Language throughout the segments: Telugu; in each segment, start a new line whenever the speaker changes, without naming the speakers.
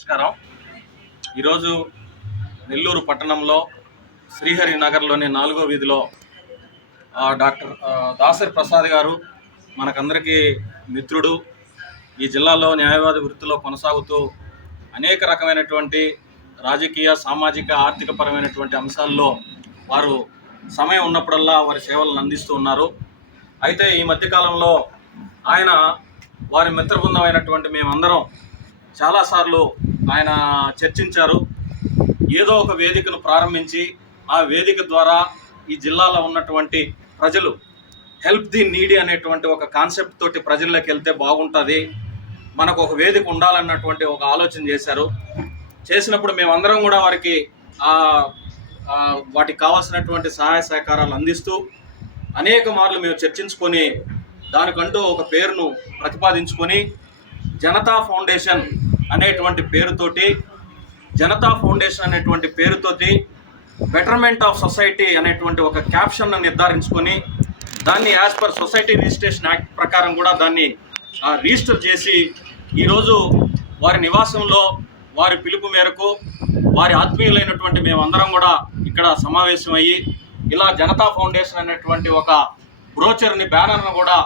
నమస్కారం. ఈరోజు నెల్లూరు పట్టణంలో శ్రీహరి నగర్లోని నాలుగో వీధిలో డాక్టర్ దాసరి ప్రసాద్ గారు మనకందరికీ మిత్రుడు. ఈ జిల్లాలో న్యాయవాది వృత్తిలో కొనసాగుతూ అనేక రకమైనటువంటి రాజకీయ సామాజిక ఆర్థిక పరమైనటువంటి అంశాల్లో వారు సమయం ఉన్నప్పుడల్లా వారి సేవలను అందిస్తూ ఉన్నారు. అయితే ఈ మధ్యకాలంలో ఆయన వారి మిత్రబృందమైనటువంటి మేమందరం చాలాసార్లు ఆయన చర్చించారు. ఏదో ఒక వేదికను ప్రారంభించి ఆ వేదిక ద్వారా ఈ జిల్లాలో ఉన్నటువంటి ప్రజలు హెల్ప్ ది నీడీ అనేటువంటి ఒక కాన్సెప్ట్ తోటి ప్రజల్లోకి వెళ్తే బాగుంటుంది. మనకు ఒక వేదిక ఉండాలన్నటువంటి ఒక ఆలోచన చేశారు. చేసినప్పుడు మేమందరం కూడా వారికి వాటికి కావాల్సినటువంటి సహాయ సహకారాలు అందిస్తూ అనేక మార్లు మేము చర్చించుకొని దానికంటూ ఒక పేరును ప్రతిపాదించుకొని జనతా ఫౌండేషన్ అనేటువంటి పేరుతోటి జనతా ఫౌండేషన్ అనేటువంటి పేరుతోటి బెటర్మెంట్ ఆఫ్ సొసైటీ అనేటువంటి ఒక క్యాప్షన్ను నిర్ధారించుకొని దాన్ని as per society registration act ప్రకారం కూడా దాన్ని రిజిస్టర్ చేసి ఈరోజు వారి నివాసంలో వారి పిలుపు మేరకు వారి ఆత్మీయులైనటువంటి మేమందరం కూడా ఇక్కడ సమావేశమయ్యి ఇలా జనతా ఫౌండేషన్ అనేటువంటి ఒక బ్రోచర్ని బ్యానర్ను కూడా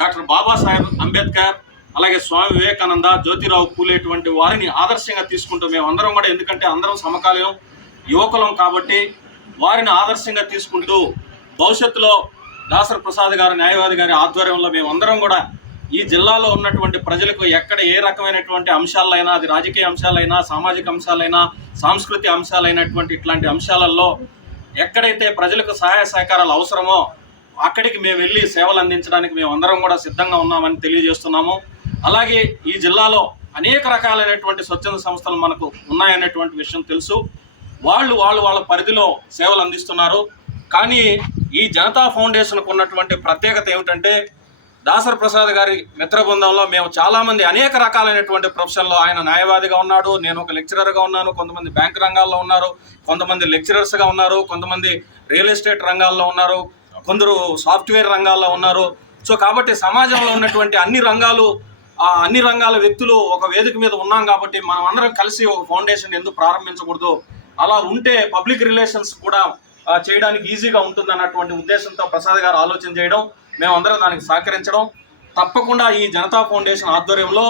డాక్టర్ బాబాసాహెబ్ అంబేద్కర్ అలాగే స్వామి వివేకానంద జ్యోతిరావు పూలేటువంటి వారిని ఆదర్శంగా తీసుకుంటూ మేము అందరం కూడా. ఎందుకంటే అందరం సమకాలీనం యువకులం కాబట్టి వారిని ఆదర్శంగా తీసుకుంటూ భవిష్యత్తులో దాసర్ ప్రసాద్ గారు న్యాయవాది గారి ఆధ్వర్యంలో మేము అందరం కూడా ఈ జిల్లాలో ఉన్నటువంటి ప్రజలకు ఎక్కడ ఏ రకమైనటువంటి అంశాలైనా అది రాజకీయ అంశాలైనా సామాజిక అంశాలైనా సాంస్కృతిక అంశాలైనటువంటి ఇట్లాంటి అంశాలలో ఎక్కడైతే ప్రజలకు సహాయ సహకారాలు అవసరమో అక్కడికి మేము వెళ్ళి సేవలు అందించడానికి మేము అందరం కూడా సిద్ధంగా ఉన్నామని తెలియజేస్తున్నాము. అలాగే ఈ జిల్లాలో అనేక రకాలైనటువంటి స్వచ్ఛంద సంస్థలు మనకు ఉన్నాయనేటువంటి విషయం తెలుసు. వాళ్ళు వాళ్ళు వాళ్ళ పరిధిలో సేవలు అందిస్తున్నారు. కానీ ఈ జనతా ఫౌండేషన్కు ఉన్నటువంటి ప్రత్యేకత ఏమిటంటే దాసర్ ప్రసాద్ గారి మిత్ర బృందంలో మేము చాలామంది అనేక రకాలైనటువంటి ప్రొఫెషన్లో ఆయన న్యాయవాదిగా ఉన్నాడు నేను ఒక లెక్చరర్గా ఉన్నాను కొంతమంది బ్యాంక్ రంగాల్లో ఉన్నారు కొంతమంది లెక్చరర్స్గా ఉన్నారు కొంతమంది రియల్ ఎస్టేట్ రంగాల్లో ఉన్నారు. కొందరు సాఫ్ట్వేర్ రంగాల్లో ఉన్నారు. సో కాబట్టి సమాజంలో ఉన్నటువంటి అన్ని రంగాలు అన్ని రంగాల వ్యక్తులు ఒక వేదిక మీద ఉన్నాం కాబట్టి మనం అందరం కలిసి ఒక ఫౌండేషన్ ఎందుకు ప్రారంభించకూడదు? అలా ఉంటే పబ్లిక్ రిలేషన్స్ కూడా చేయడానికి ఈజీగా ఉంటుంది అన్నటువంటి ఉద్దేశంతో ప్రసాద్ గారు ఆలోచన చేయడం మేమందరం దానికి సహకరించడం. తప్పకుండా ఈ జనతా ఫౌండేషన్ ఆధ్వర్యంలో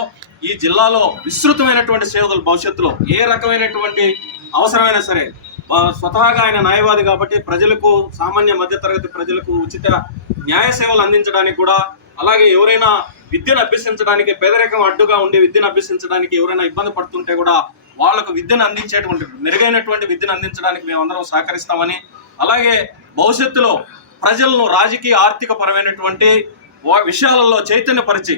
ఈ జిల్లాలో విస్తృతమైనటువంటి సేవలు భవిష్యత్తులో ఏ రకమైనటువంటి అవసరమైనా సరే స్వతహాగా ఆయన న్యాయవాది కాబట్టి ప్రజలకు సామాన్య మధ్యతరగతి ప్రజలకు ఉచిత న్యాయ సేవలు అందించడానికి కూడా అలాగే ఎవరైనా విద్యను అభ్యసించడానికి పేదరికం అడ్డుగా ఉండి విద్యను అభ్యసించడానికి ఎవరైనా ఇబ్బంది పడుతుంటే కూడా వాళ్ళకు విద్యను అందించేటువంటి మెరుగైనటువంటి విద్యను అందించడానికి మేమందరం సహకరిస్తామని అలాగే భవిష్యత్తులో ప్రజలను రాజకీయ ఆర్థిక పరమైనటువంటి వా- విషయాలలో చైతన్యపరిచి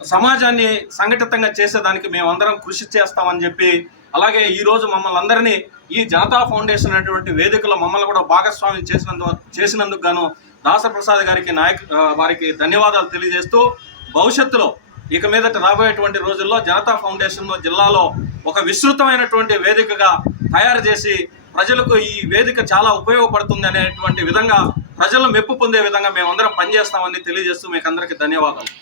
సమాజాన్ని సంఘటితంగా చేసేదానికి మేమందరం కృషి చేస్తామని చెప్పి అలాగే ఈరోజు మమ్మల్ని అందరినీ ఈ జనతా ఫౌండేషన్ అనేటువంటి వేదికలో మమ్మల్ని కూడా భాగస్వామ్యం చేసినందు చేసినందుకు గాను దాసప్రసాద్ గారికి నాయక వారికి ధన్యవాదాలు తెలియజేస్తూ భవిష్యత్తులో ఇక మీదట రాబోయేటువంటి రోజుల్లో జనతా ఫౌండేషన్ జిల్లాలో ఒక విస్తృతమైనటువంటి వేదికగా తయారు చేసి ప్రజలకు ఈ వేదిక చాలా ఉపయోగపడుతుంది అనేటువంటి విధంగా ప్రజలు మెప్పు పొందే విధంగా మేమందరం పనిచేస్తామని తెలియజేస్తూ మీకు అందరికీ ధన్యవాదాలు.